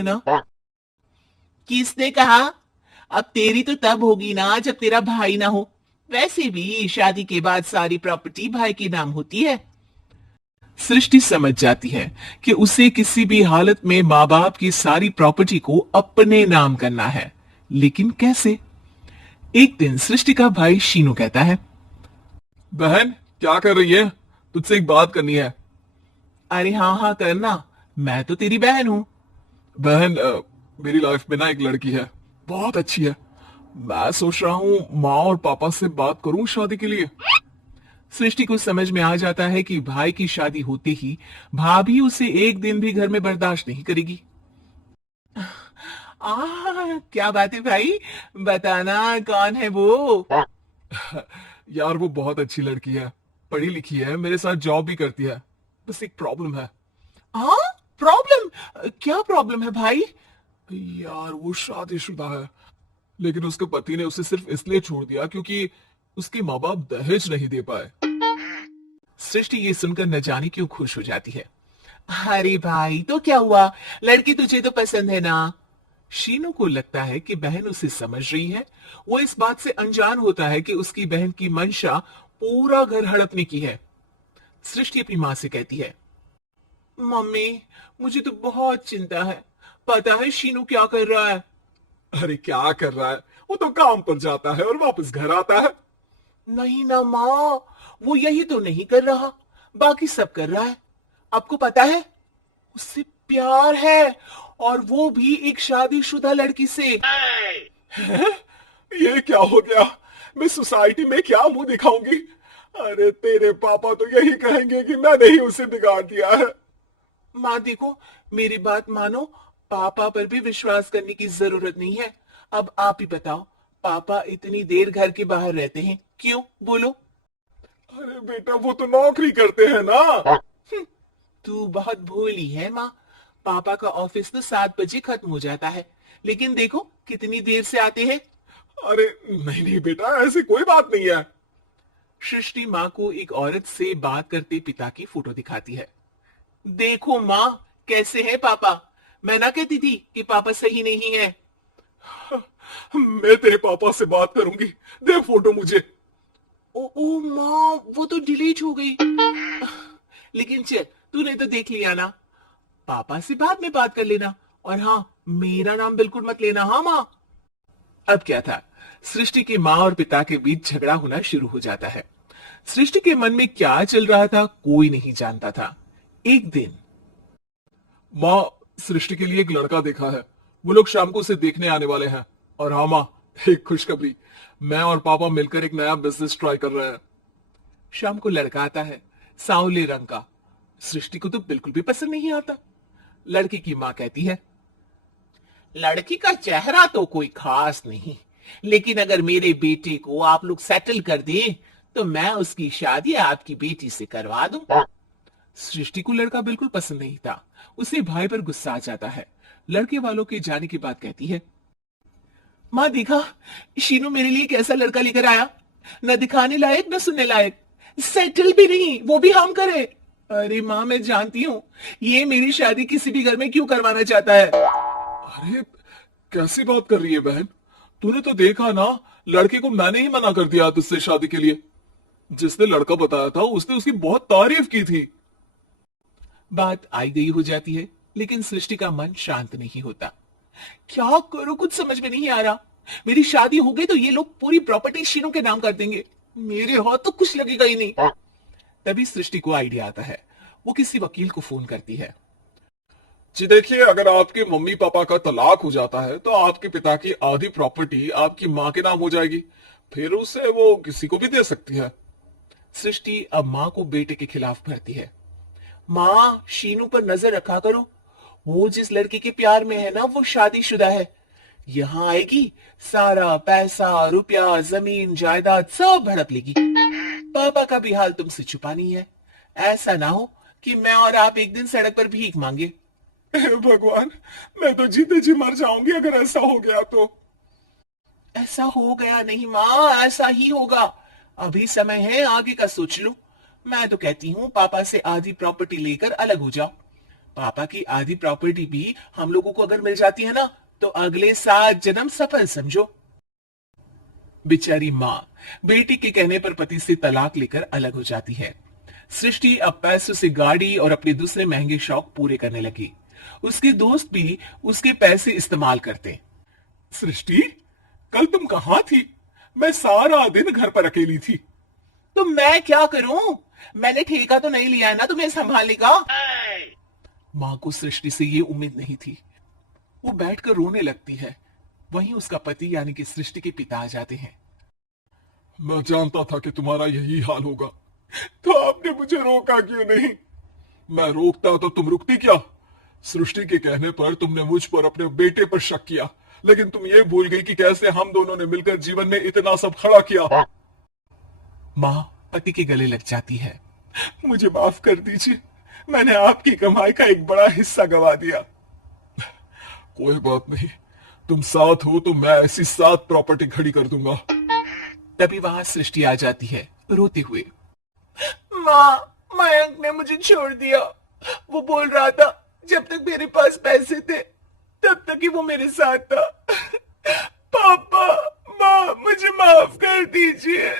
है ना? किसने कहा? अब तेरी तो तब होगी ना जब तेरा भाई ना हो। वैसे भी शादी के बाद सारी प्रॉपर्टी भाई के नाम होती है। सृष्टि समझ जाती है कि उसे किसी भी हालत में माँ बाप की सारी प्रॉपर्टी को अपने नाम करना है, लेकिन कैसे? एक दिन सृष्टि का भाई शीनू कहता है, बहन, क्या कर रही है? तुझसे एक बात करनी है। अरे हाँ हाँ करना, मैं तो तेरी बहन हूँ। बहन, मेरी लाइफ में ना एक लड़की है, बहुत अच्छी है। मैं सोच रहा हूँ माँ और पापा से बात करूँ शादी के लिए। सृष्टि को समझ में आ जाता है कि भाई की शादी होते ही भाभी उसे एक दिन भी घर में बर्दाश्त नहीं करेगी। क्या बात है भाई, बताना कौन है वो? यार, वो बहुत अच्छी लड़की है, पढ़ी लिखी है, मेरे साथ जॉब भी करती है। बस एक प्रॉब्लम है। हाँ, प्रॉब्लम? क्या प्रॉब्लम है भाई? यार, वो शादीशुदा है, लेकिन उसके पति ने उसे सिर्फ इसलिए छोड़ दिया क्योंकि उसके माँ बाप दहेज नहीं दे पाए। सृष्टि ये सुनकर न जाने क्यों खुश हो जाती है। अरे भाई तो क्या हुआ, लड़की तुझे तो पसंद है ना? शीनू को लगता है कि बहन उसे समझ रही है। वो इस बात से अनजान होता है कि उसकी बहन की मंशा पूरा घर हड़पने की है। सृष्टि अपनी माँ से कहती है, मम्मी, मुझे तो बहुत चिंता है। पता है शीनू क्या कर रहा है? अरे, क्या कर रहा है? वो तो काम पर जाता है और वापस घर आता है। नहीं ना माँ, वो यही तो नहीं कर रहा, बाकी सब कर रहा है। आपको पता है, उससे प्यार है, और वो भी एक शादीशुदा लड़की से। हैं? ये क्या हो गया? मैं सोसाइटी में क्या मुंह दिखाऊंगी? अरे, तेरे पापा तो यही कहेंगे कि मैंने ही उसे बिगाड़ दिया है। माँ देखो, मेरी बात मानो, पापा पर भी विश्वास करने की जरूरत नहीं है। अब आप ही बताओ, पापा इतनी देर घर के बाहर रहते हैं क्यों, बोलो? अरे बेटा, वो तो नौकरी करते हैं ना। तू बहुत भोली है माँ। पापा का ऑफिस तो 7 बजे खत्म हो जाता है, लेकिन देखो कितनी देर से आते हैं। अरे नहीं नहीं बेटा, ऐसी कोई बात नहीं है। सृष्टि माँ को एक औरत से बात करते पिता की फोटो दिखाती है। देखो माँ, कैसे है पापा? मैं ना कहती थी कि पापा सही नहीं है। मैं तेरे पापा से बात करूंगी। दे फोटो मुझे। ओ ओ माँ, वो तो डिलीट हो गई। लेकिन चल, तूने तो देख लिया ना। पापा से बाद में बात कर लेना, और हाँ, मेरा नाम बिल्कुल मत लेना, हाँ माँ? अब क्या था, सृष्टि की माँ और पिता के बीच झगड़ा होना शुरू हो जाता है। सृष्टि के मन में क्या चल रहा था कोई नहीं जानता था। एक दिन, माँ, सृष्टि के लिए एक लड़का देखा है। वो लोग शाम को उसे देखने आने वाले हैं। और हाँ माँ, एक खुशखबरी, मैं और पापा मिलकर एक नया बिजनेस ट्राई कर रहे हैं। शाम को लड़का आता है, सांवले रंग का। सृष्टि को तो बिल्कुल भी पसंद नहीं आता। लड़की की माँ कहती है, लड़की का चेहरा तो कोई खास नहीं, लेकिन अगर मेरे बेटे को आप लोग सेटल कर दें तो मैं उसकी शादी आपकी बेटी से करवा दूं। सृष्टि को लड़का बिल्कुल पसंद नहीं था। उसे भाई पर गुस्सा आ जाता है। लड़के वालों के जाने के बाद कहती है, माँ देखा, शीनू मेरे लिए कैसा लड़का लेकर आया, न दिखाने लायक न सुनने लायक, सेटल भी नहीं, वो भी हम करे। अरे माँ, मैं जानती हूँ ये मेरी शादी किसी भी घर में क्यों करवाना चाहता है। अरे, कैसी बात कर रही है बहन? तूने तो देखा ना, लड़के को मैंने ही मना कर दिया तुझसे शादी के लिए। जिसने लड़का बताया था उसने उसकी बहुत तारीफ की थी। बात आई गई हो जाती है, लेकिन सृष्टि का मन शांत नहीं होता। क्या करूं, कुछ समझ में नहीं आ रहा। मेरी शादी हो गई तो ये लोग पूरी प्रॉपर्टी शीनू के नाम कर देंगे, मेरे हाथ तो कुछ लगेगा ही नहीं। तभी सृष्टि को आइडिया आता है। वो किसी वकील को फोन करती है। जी देखिए, अगर आपके मम्मी पापा का तलाक हो जाता है तो आपके पिता की आधी प्रॉपर्टी आपकी माँ के नाम हो जाएगी। फिर उसे वो किसी को भी दे सकती है। सृष्टि अब माँ को बेटे के खिलाफ भरती है। माँ, शीनू पर नजर रखा करो, वो जिस लड़की के प्यार में है ना वो शादीशुदा है। यहाँ आएगी, सारा पैसा रुपया जमीन जायदाद सब हड़प लेगी। पापा का भी हाल तुमसे छुपा नहीं है। ऐसा ना हो कि मैं और आप एक दिन सड़क पर भीख मांगे। हे भगवान, मैं तो जीते जी मर जाऊंगी अगर ऐसा हो गया तो। ऐसा हो गया नहीं माँ, ऐसा ही होगा। अभी समय है, आगे का सोच लो। मैं तो कहती हूँ पापा से आधी प्रॉपर्टी लेकर अलग हो जाओ। पापा की आधी प्रॉपर्टी भी हम लोगों को अगर मिल जाती है ना, तो अगले 7 जन्म सफल समझो। बेचारी माँ बेटी के कहने पर पति से तलाक लेकर अलग हो जाती है। सृष्टि अब पैसों से गाड़ी और अपने दूसरे महंगे शौक पूरे करने लगी। उसके दोस्त भी उसके पैसे इस्तेमाल करते। सृष्टि, कल तुम कहाँ थी? मैं सारा दिन घर पर अकेली थी। तो मैं क्या करूं? मैंने ठेका तो नहीं लिया है ना तुम्हें संभालने का। मां को सृष्टि से ये उम्मीद नहीं थी। वो बैठकर रोने लगती है। वहीं उसका पति यानी कि सृष्टि के पिता आ जाते हैं। मैं जानता था कि तुम्हारा यही हाल होगा, तो आपने मुझे रोका क्यों नहीं? मैं रोकता तो तुम रुकती क्या? सृष्टि के कहने पर तुमने मुझ पर अपने बेटे पर शक किया, लेकिन तुम ये भूल गई कि कैसे हम दोनों ने मिलकर जीवन में इतना सब खड़ा किया। मां पति के गले लग जाती है। मुझे माफ कर दीजिए, मैंने आपकी कमाई का एक बड़ा हिस्सा गवा दिया। कोई बात नहीं, तुम साथ हो तो मैं ऐसी 7 प्रॉपर्टी खड़ी कर दूंगा। तभी वहां सृष्टि आ जाती है रोते हुए। माँ, मयंक ने मुझे छोड़ दिया। वो बोल रहा था जब तक मेरे पास पैसे थे तब तक ही वो मेरे साथ था। पापा, माँ, मुझे माफ कर दीजिए।